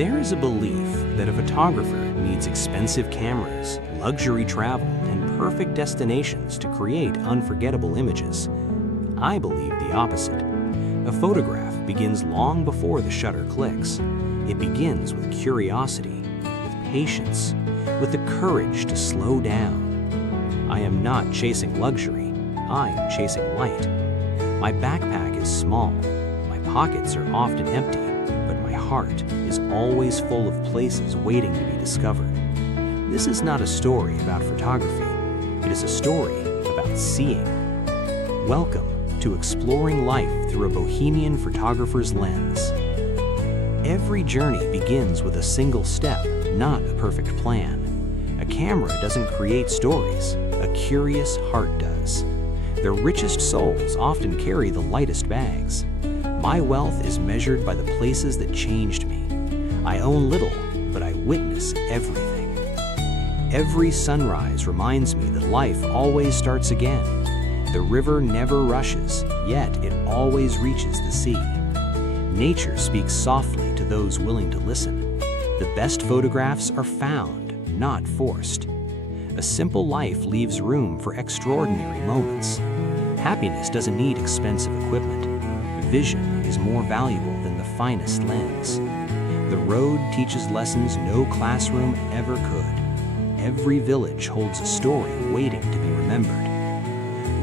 There is a belief that a photographer needs expensive cameras, luxury travel, and perfect destinations to create unforgettable images. I believe the opposite. A photograph begins long before the shutter clicks. It begins with curiosity, with patience, with the courage to slow down. I am not chasing luxury, I am chasing light. My backpack is small, my pockets are often empty, but my heart is always full of places waiting to be discovered. This is not a story about photography, it is a story about seeing. Welcome to exploring life through a Bohemian photographer's lens. Every journey begins with a single step, not a perfect plan. A camera doesn't create stories, a curious heart does. The richest souls often carry the lightest bags. My wealth is measured by the places that changed me. I own little, but I witness everything. Every sunrise reminds me that life always starts again. The river never rushes, yet it always reaches the sea. Nature speaks softly to those willing to listen. The best photographs are found, not forced. A simple life leaves room for extraordinary moments. Happiness doesn't need expensive equipment. Vision is more valuable than the finest lens. The road teaches lessons no classroom ever could. Every village holds a story waiting to be remembered.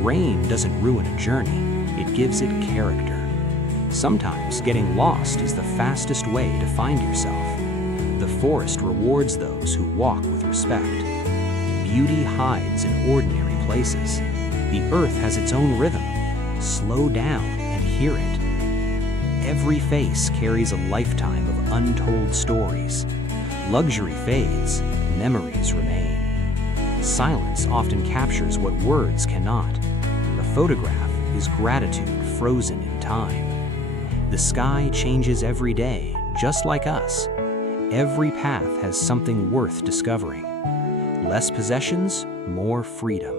Rain doesn't ruin a journey, it gives it character. Sometimes getting lost is the fastest way to find yourself. The forest rewards those who walk with respect. Beauty hides in ordinary places. The earth has its own rhythm. Slow down and hear it. Every face carries a lifetime of untold stories. Luxury fades, memories remain. Silence often captures what words cannot. A photograph is gratitude frozen in time. The sky changes every day, just like us. Every path has something worth discovering. Less possessions, more freedom.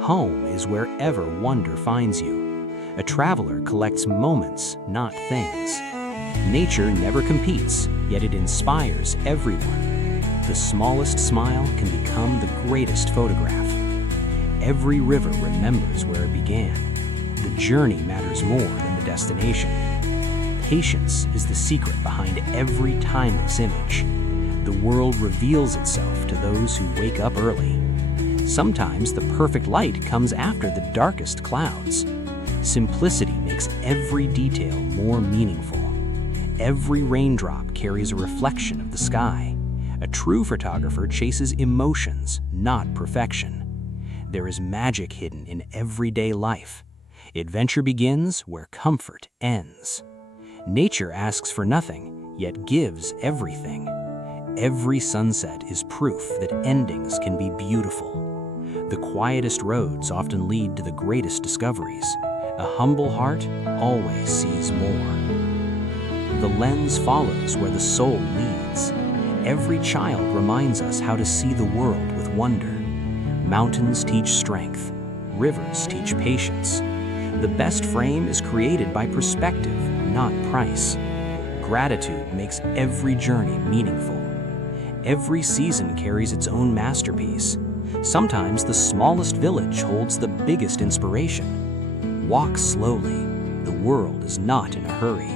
Home is wherever wonder finds you. A traveler collects moments, not things. Nature never competes, yet it inspires everyone. The smallest smile can become the greatest photograph. Every river remembers where it began. The journey matters more than the destination. Patience is the secret behind every timeless image. The world reveals itself to those who wake up early. Sometimes the perfect light comes after the darkest clouds. Simplicity makes every detail more meaningful. Every raindrop carries a reflection of the sky. A true photographer chases emotions, not perfection. There is magic hidden in everyday life. Adventure begins where comfort ends. Nature asks for nothing, yet gives everything. Every sunset is proof that endings can be beautiful. The quietest roads often lead to the greatest discoveries. A humble heart always sees more. The lens follows where the soul leads. Every child reminds us how to see the world with wonder. Mountains teach strength. Rivers teach patience. The best frame is created by perspective, not price. Gratitude makes every journey meaningful. Every season carries its own masterpiece. Sometimes the smallest village holds the biggest inspiration. Walk slowly. The world is not in a hurry.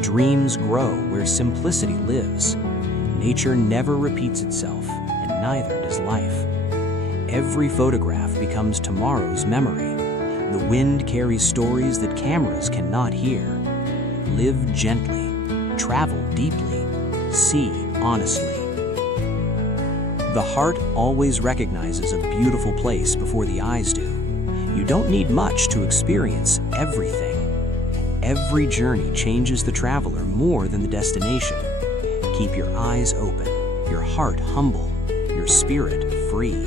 Dreams grow where simplicity lives. Nature never repeats itself, and neither does life. Every photograph becomes tomorrow's memory. The wind carries stories that cameras cannot hear. Live gently, travel deeply, see honestly. The heart always recognizes a beautiful place before the eyes do. You don't need much to experience everything. Every journey changes the traveler more than the destination. Keep your eyes open, your heart humble, your spirit free.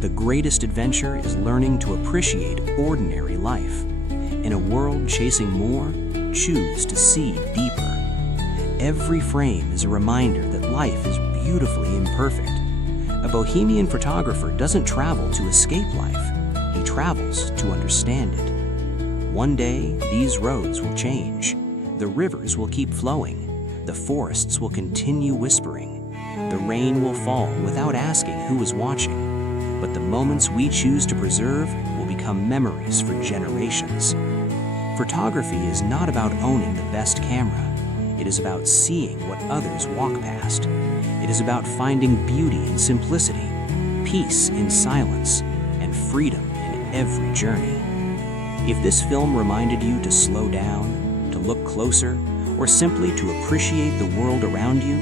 The greatest adventure is learning to appreciate ordinary life. In a world chasing more, choose to see deeper. Every frame is a reminder that life is beautifully imperfect. A Bohemian photographer doesn't travel to escape life. He travels to understand it. One day, these roads will change. The rivers will keep flowing. The forests will continue whispering. The rain will fall without asking who is watching. But the moments we choose to preserve will become memories for generations. Photography is not about owning the best camera. It is about seeing what others walk past. It is about finding beauty in simplicity, peace in silence, and freedom in every journey. If this film reminded you to slow down, to look closer, or simply to appreciate the world around you,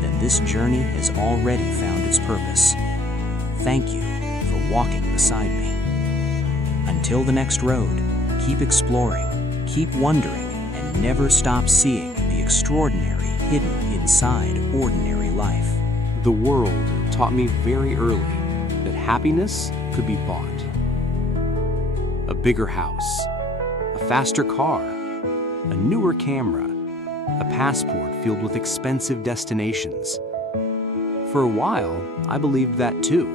then this journey has already found its purpose. Thank you for walking beside me. Until the next road, keep exploring, keep wondering, and never stop seeing the extraordinary hidden inside ordinary life. The world taught me very early that happiness could be bought. A bigger house, a faster car, a newer camera, a passport filled with expensive destinations. For a while, I believed that too.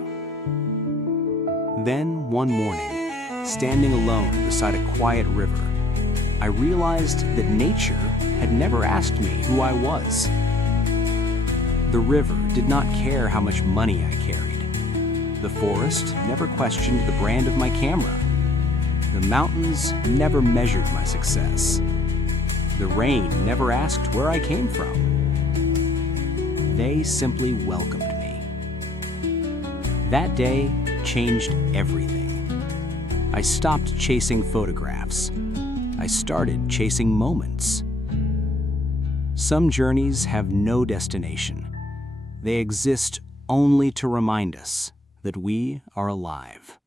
Then, one morning, standing alone beside a quiet river, I realized that nature had never asked me who I was. The river did not care how much money I carried. The forest never questioned the brand of my camera. The mountains never measured my success. The rain never asked where I came from. They simply welcomed me. That day changed everything. I stopped chasing photographs. I started chasing moments. Some journeys have no destination. They exist only to remind us that we are alive.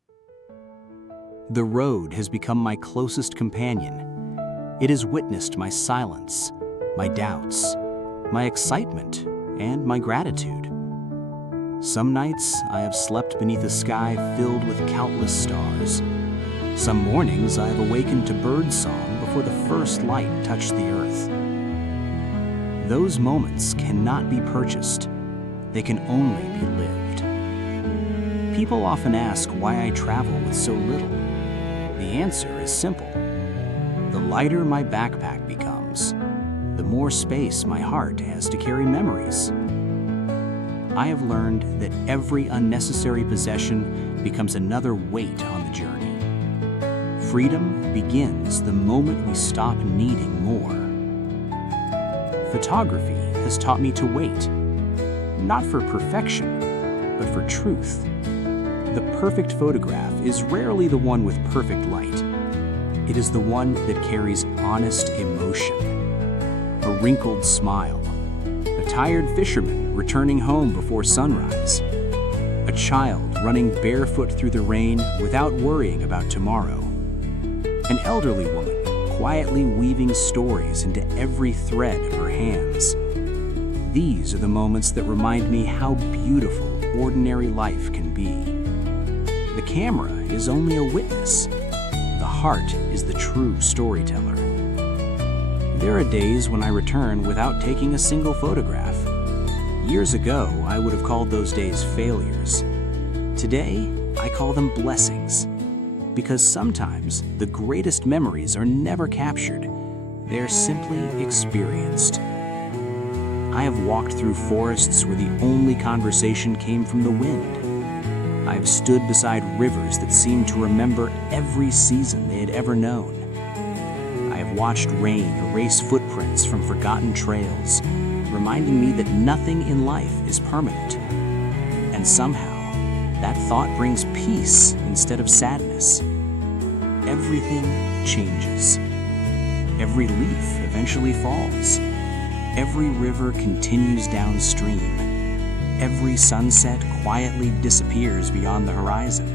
The road has become my closest companion. It has witnessed my silence, my doubts, my excitement, and my gratitude. Some nights I have slept beneath a sky filled with countless stars. Some mornings I have awakened to birdsong before the first light touched the earth. Those moments cannot be purchased. They can only be lived. People often ask why I travel with so little. The answer is simple. The lighter my backpack becomes, the more space my heart has to carry memories. I have learned that every unnecessary possession becomes another weight on the journey. Freedom begins the moment we stop needing more. Photography has taught me to wait, not for perfection, but for truth. The perfect photograph is rarely the one with perfect light. It is the one that carries honest emotion. A wrinkled smile, a tired fisherman returning home before sunrise, a child running barefoot through the rain without worrying about tomorrow, an elderly woman quietly weaving stories into every thread of her hands. These are the moments that remind me how beautiful ordinary life can be. The camera is only a witness. The heart is the true storyteller. There are days when I return without taking a single photograph. Years ago, I would have called those days failures. Today, I call them blessings. Because sometimes the greatest memories are never captured. They're simply experienced. I have walked through forests where the only conversation came from the wind. I have stood beside rivers that seemed to remember every season they had ever known. I have watched rain erase footprints from forgotten trails, reminding me that nothing in life is permanent. And somehow, that thought brings peace instead of sadness. Everything changes. Every leaf eventually falls. Every river continues downstream. Every sunset quietly disappears beyond the horizon.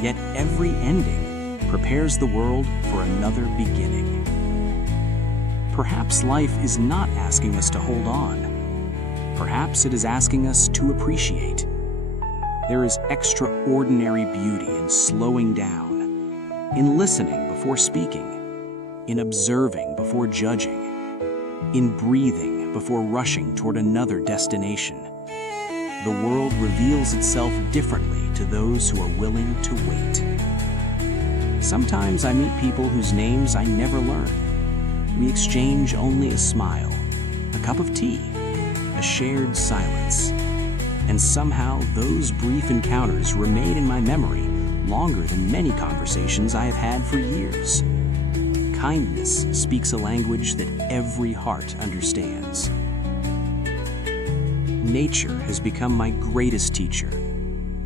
Yet every ending prepares the world for another beginning. Perhaps life is not asking us to hold on. Perhaps it is asking us to appreciate. There is extraordinary beauty in slowing down, in listening before speaking, in observing before judging, in breathing before rushing toward another destination. The world reveals itself differently to those who are willing to wait. Sometimes I meet people whose names I never learn. We exchange only a smile, a cup of tea, a shared silence. And somehow those brief encounters remain in my memory longer than many conversations I have had for years. Kindness speaks a language that every heart understands. Nature has become my greatest teacher.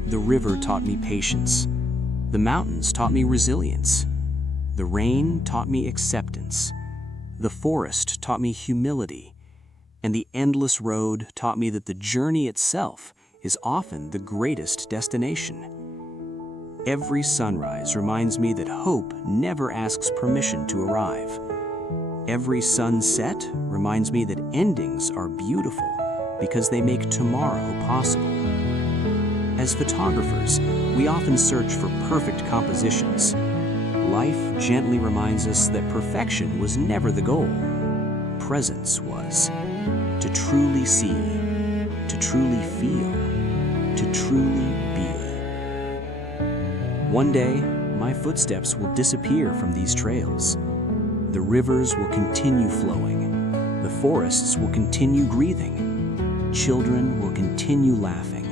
The river taught me patience. The mountains taught me resilience. The rain taught me acceptance. The forest taught me humility. And the endless road taught me that the journey itself is often the greatest destination. Every sunrise reminds me that hope never asks permission to arrive. Every sunset reminds me that endings are beautiful because they make tomorrow possible. As photographers, we often search for perfect compositions. Life gently reminds us that perfection was never the goal. Presence was. To truly see, to truly feel, to truly be. One day, my footsteps will disappear from these trails. The rivers will continue flowing. The forests will continue breathing. Children will continue laughing.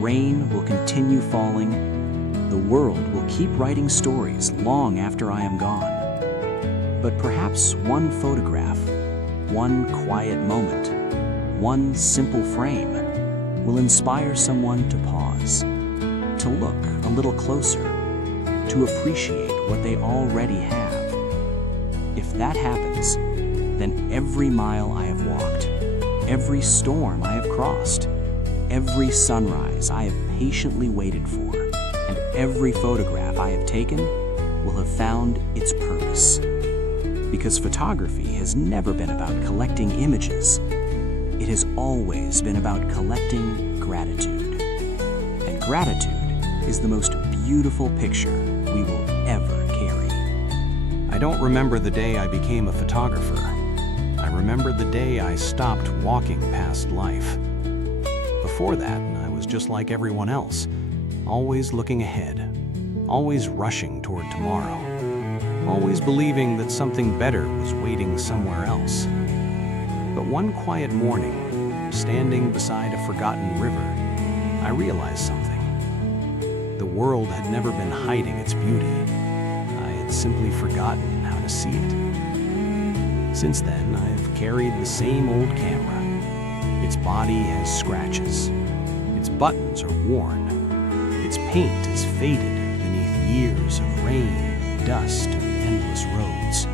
Rain will continue falling. The world will keep writing stories long after I am gone. But perhaps one photograph, one quiet moment, one simple frame will inspire someone to pause, to look a little closer, to appreciate what they already have. If that happens, then every mile I have walked, every storm I have crossed, every sunrise I have patiently waited for, and every photograph I have taken will have found its purpose. Because photography has never been about collecting images. It has always been about collecting gratitude. And gratitude is the most beautiful picture we will ever carry. I don't remember the day I became a photographer. I remember the day I stopped walking past life. Before that, I was just like everyone else, always looking ahead, always rushing toward tomorrow, always believing that something better was waiting somewhere else. But one quiet morning, standing beside a forgotten river, I realized something. The world had never been hiding its beauty. I had simply forgotten how to see it. Since then, I've carried the same old camera. Its body has scratches. Its buttons are worn. Its paint is faded beneath years of rain, dust, and endless roads.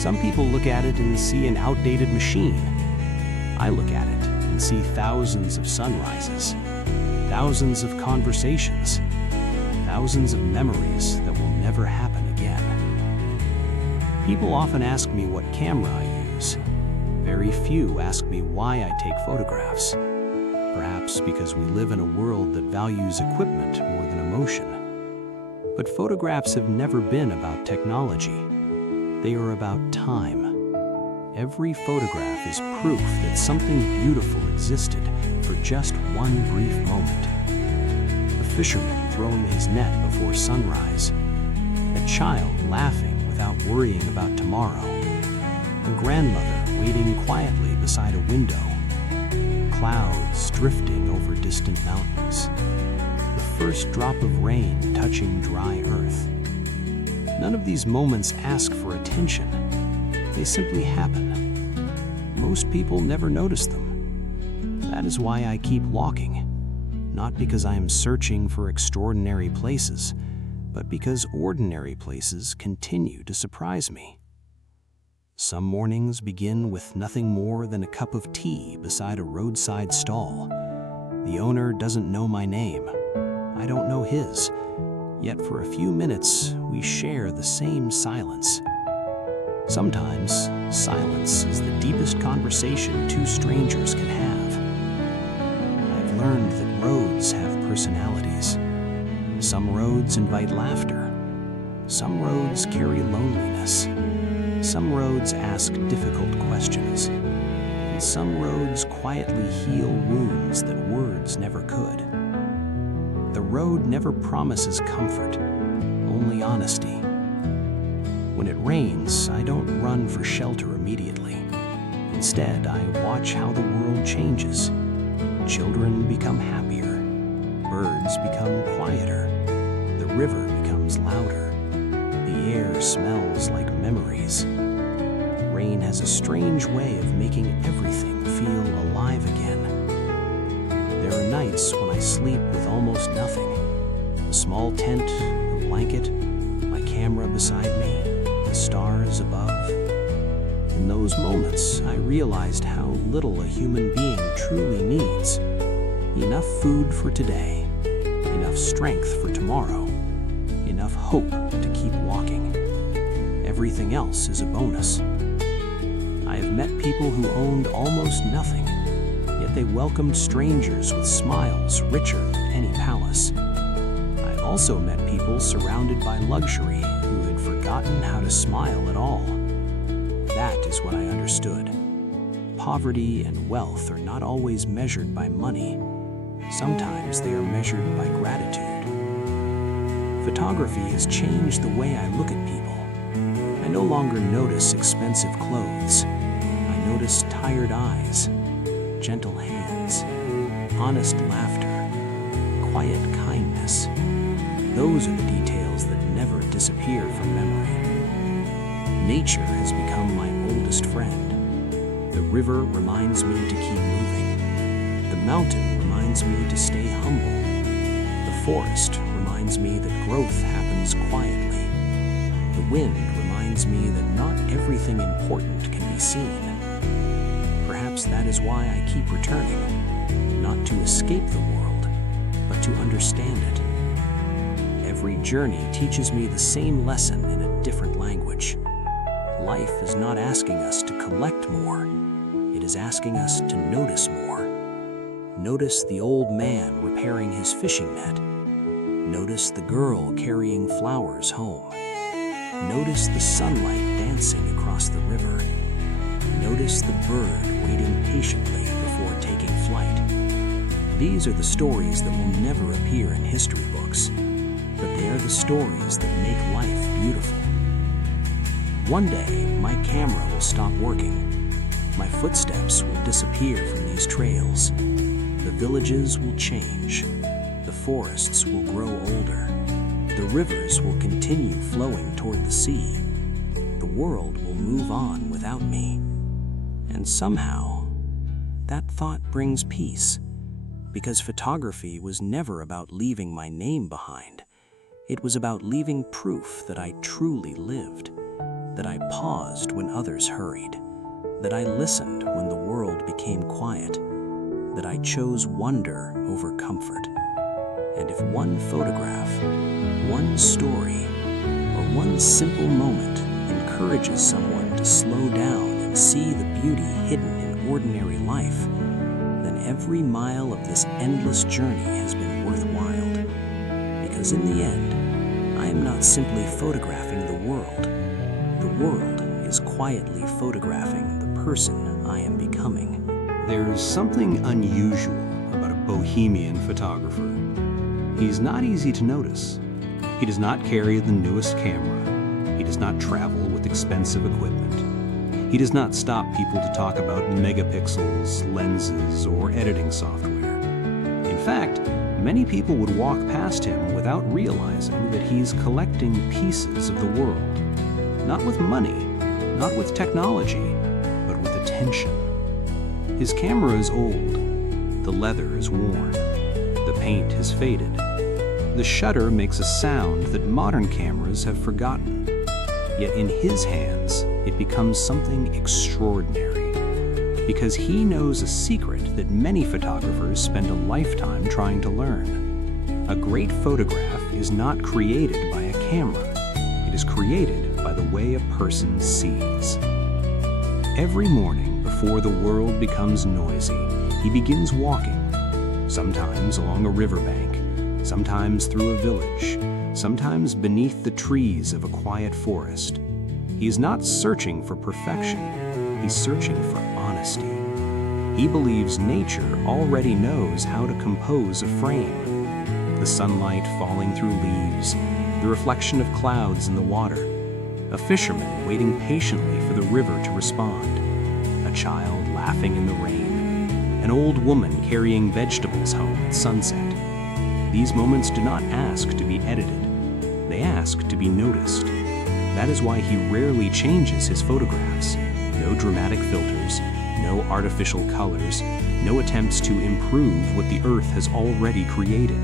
Some people look at it and see an outdated machine. I look at it and see thousands of sunrises, thousands of conversations, thousands of memories that will never happen again. People often ask me what camera I use. Very few ask me why I take photographs. Perhaps because we live in a world that values equipment more than emotion. But photographs have never been about technology. They are about time. Every photograph is proof that something beautiful existed for just one brief moment. A fisherman throwing his net before sunrise. A child laughing without worrying about tomorrow. A grandmother waiting quietly beside a window. Clouds drifting over distant mountains. The first drop of rain touching dry earth. None of these moments ask for attention. They simply happen. Most people never notice them. That is why I keep walking. Not because I am searching for extraordinary places, but because ordinary places continue to surprise me. Some mornings begin with nothing more than a cup of tea beside a roadside stall. The owner doesn't know my name. I don't know his. Yet for a few minutes, we share the same silence. Sometimes, silence is the deepest conversation two strangers can have. I've learned that roads have personalities. Some roads invite laughter. Some roads carry loneliness. Some roads ask difficult questions. And some roads quietly heal wounds that words never could. The road never promises comfort, only honesty. When it rains, I don't run for shelter immediately. Instead, I watch how the world changes. Children become happier. Birds become quieter. The river becomes louder. The air smells like memories. Rain has a strange way of making everything feel alive again. There are nights when I sleep with almost nothing. A small tent, a blanket, my camera beside me, the stars above. In those moments, I realized how little a human being truly needs. Enough food for today, enough strength for tomorrow, enough hope to keep walking. Everything else is a bonus. I have met people who owned almost nothing, yet they welcomed strangers with smiles richer than any palace. I've also met people surrounded by luxury who had forgotten how to smile at all. That is what I understood. Poverty and wealth are not always measured by money. Sometimes they are measured by gratitude. Photography has changed the way I look at people. I no longer notice expensive clothes. I notice tired eyes, gentle hands, honest laughter, quiet kindness. Those are the details that never disappear from memory. Nature has become my oldest friend. The river reminds me to keep moving. The mountain reminds me to stay humble. The forest reminds me that growth happens quietly. The wind reminds me that not everything important can be seen. Perhaps that is why I keep returning, not to escape the world, but to understand it. Every journey teaches me the same lesson in a different language. Life is not asking us to collect more. It is asking us to notice more. Notice the old man repairing his fishing net. Notice the girl carrying flowers home. Notice the sunlight dancing across the river. Notice the bird waiting patiently before taking flight. These are the stories that will never appear in history books, but they are the stories that make life beautiful. One day, my camera will stop working. My footsteps will disappear from these trails. The villages will change. The forests will grow older. The rivers will continue flowing toward the sea. The world will move on without me. And somehow, that thought brings peace, because photography was never about leaving my name behind. It was about leaving proof that I truly lived, that I paused when others hurried, that I listened when the world became quiet, that I chose wonder over comfort. And if one photograph, one story, or one simple moment encourages someone to slow down and see the beauty hidden in ordinary life, then every mile of this endless journey has been worthwhile. Because in the end, I am not simply photographing the world. The world is quietly photographing the person I am becoming. There's something unusual about a Bohemian photographer. He's not easy to notice. He does not carry the newest camera. He does not travel with expensive equipment. He does not stop people to talk about megapixels, lenses, or editing software. In fact, many people would walk past him without realizing that he's collecting pieces of the world. Not with money, not with technology, but with attention. His camera is old. The leather is worn. The paint has faded. The shutter makes a sound that modern cameras have forgotten. Yet in his hands, it becomes something extraordinary. Because he knows a secret that many photographers spend a lifetime trying to learn. A great photograph is not created by a camera. It is created by the way a person sees. Every morning, before the world becomes noisy, he begins walking, sometimes along a riverbank, sometimes through a village, sometimes beneath the trees of a quiet forest. He is not searching for perfection, he's searching for honesty. He believes nature already knows how to compose a frame. The sunlight falling through leaves, the reflection of clouds in the water, a fisherman waiting patiently for the river to respond, a child laughing in the rain, an old woman carrying vegetables home at sunset. These moments do not ask to be edited. They ask to be noticed. That is why he rarely changes his photographs. No dramatic filters, no artificial colors, no attempts to improve what the earth has already created.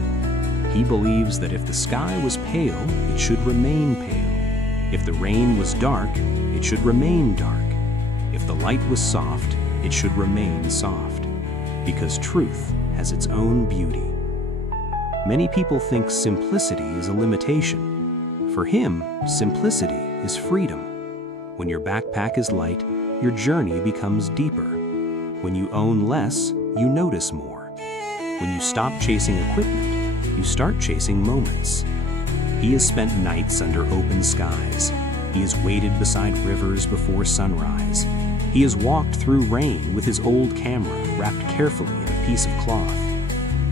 He believes that if the sky was pale, it should remain pale. If the rain was dark, it should remain dark. If the light was soft, it should remain soft. Because truth has its own beauty. Many people think simplicity is a limitation. For him, simplicity is freedom. When your backpack is light, your journey becomes deeper. When you own less, you notice more. When you stop chasing equipment, you start chasing moments. He has spent nights under open skies. He has waited beside rivers before sunrise. He has walked through rain with his old camera wrapped carefully in a piece of cloth.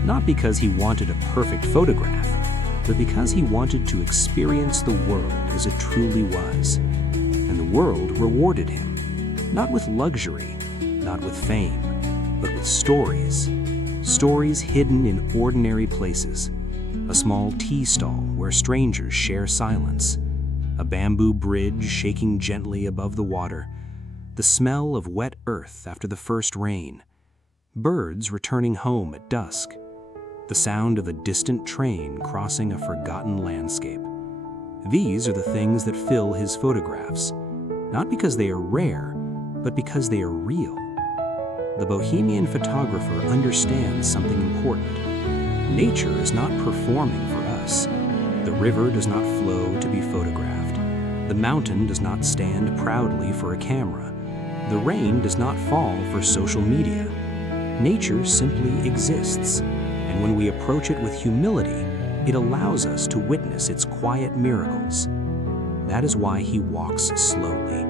Not because he wanted a perfect photograph, but because he wanted to experience the world as it truly was. And the world rewarded him, not with luxury, not with fame, but with stories. Stories hidden in ordinary places. A small tea stall where strangers share silence. A bamboo bridge shaking gently above the water. The smell of wet earth after the first rain. Birds returning home at dusk. The sound of a distant train crossing a forgotten landscape. These are the things that fill his photographs, not because they are rare, but because they are real. The Bohemian photographer understands something important. Nature is not performing for us. The river does not flow to be photographed. The mountain does not stand proudly for a camera. The rain does not fall for social media. Nature simply exists, and when we approach it with humility, it allows us to witness its quiet miracles. That is why he walks slowly.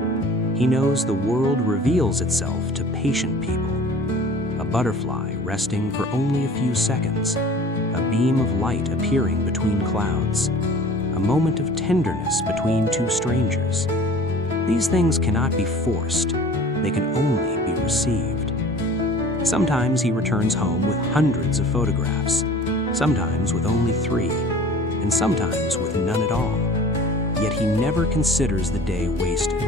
He knows the world reveals itself to patient people. A butterfly resting for only a few seconds, a beam of light appearing between clouds, a moment of tenderness between two strangers. These things cannot be forced. They can only be received. Sometimes he returns home with hundreds of photographs, sometimes with only 3, and sometimes with none at all. Yet he never considers the day wasted,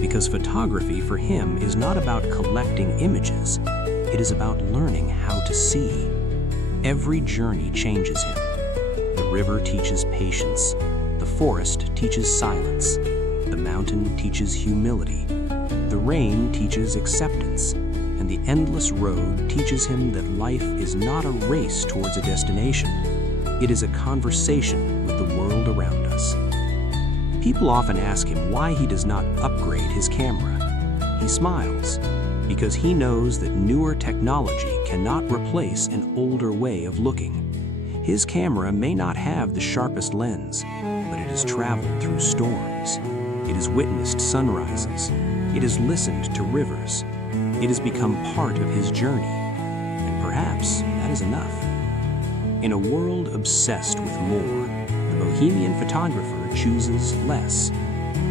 because photography for him is not about collecting images, it is about learning how to see. Every journey changes him. The river teaches patience, the forest teaches silence, the mountain teaches humility, the rain teaches acceptance, and the endless road teaches him that life is not a race towards a destination. It is a conversation with the world around us. People often ask him why he does not upgrade his camera. He smiles, because he knows that newer technology cannot replace an older way of looking. His camera may not have the sharpest lens, but it has traveled through storms. It has witnessed sunrises. It has listened to rivers. It has become part of his journey, and perhaps that is enough. In a world obsessed with more, the Bohemian photographer chooses less.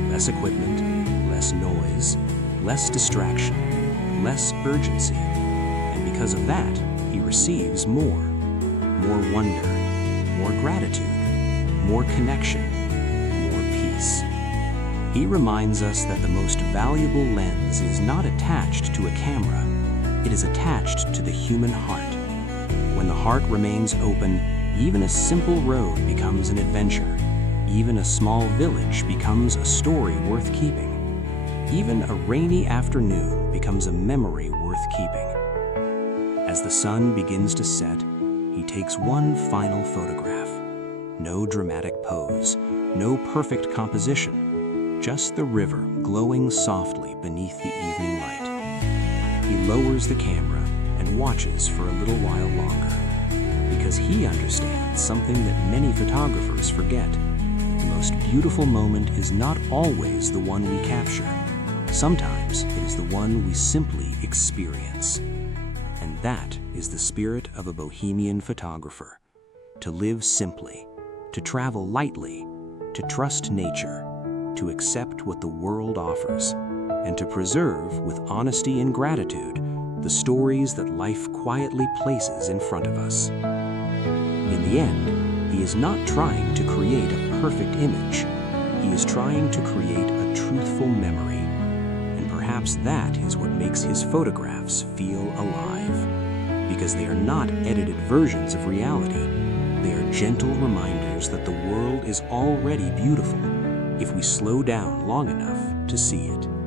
Less equipment, less noise, less distraction, less urgency. And because of that, he receives more. More wonder, more gratitude, more connection, more peace. He reminds us that the most valuable lens is not attached to a camera, it is attached to the human heart. When the heart remains open, even a simple road becomes an adventure. Even a small village becomes a story worth keeping. Even a rainy afternoon becomes a memory worth keeping. As the sun begins to set, he takes one final photograph. No dramatic pose, no perfect composition. Just the river glowing softly beneath the evening light. He lowers the camera and watches for a little while longer, because he understands something that many photographers forget. The most beautiful moment is not always the one we capture. Sometimes it is the one we simply experience. And that is the spirit of a Bohemian photographer. To live simply, to travel lightly, to trust nature, to accept what the world offers, and to preserve, with honesty and gratitude, the stories that life quietly places in front of us. In the end, he is not trying to create a perfect image. He is trying to create a truthful memory. And perhaps that is what makes his photographs feel alive. Because they are not edited versions of reality. They are gentle reminders that the world is already beautiful if we slow down long enough to see it.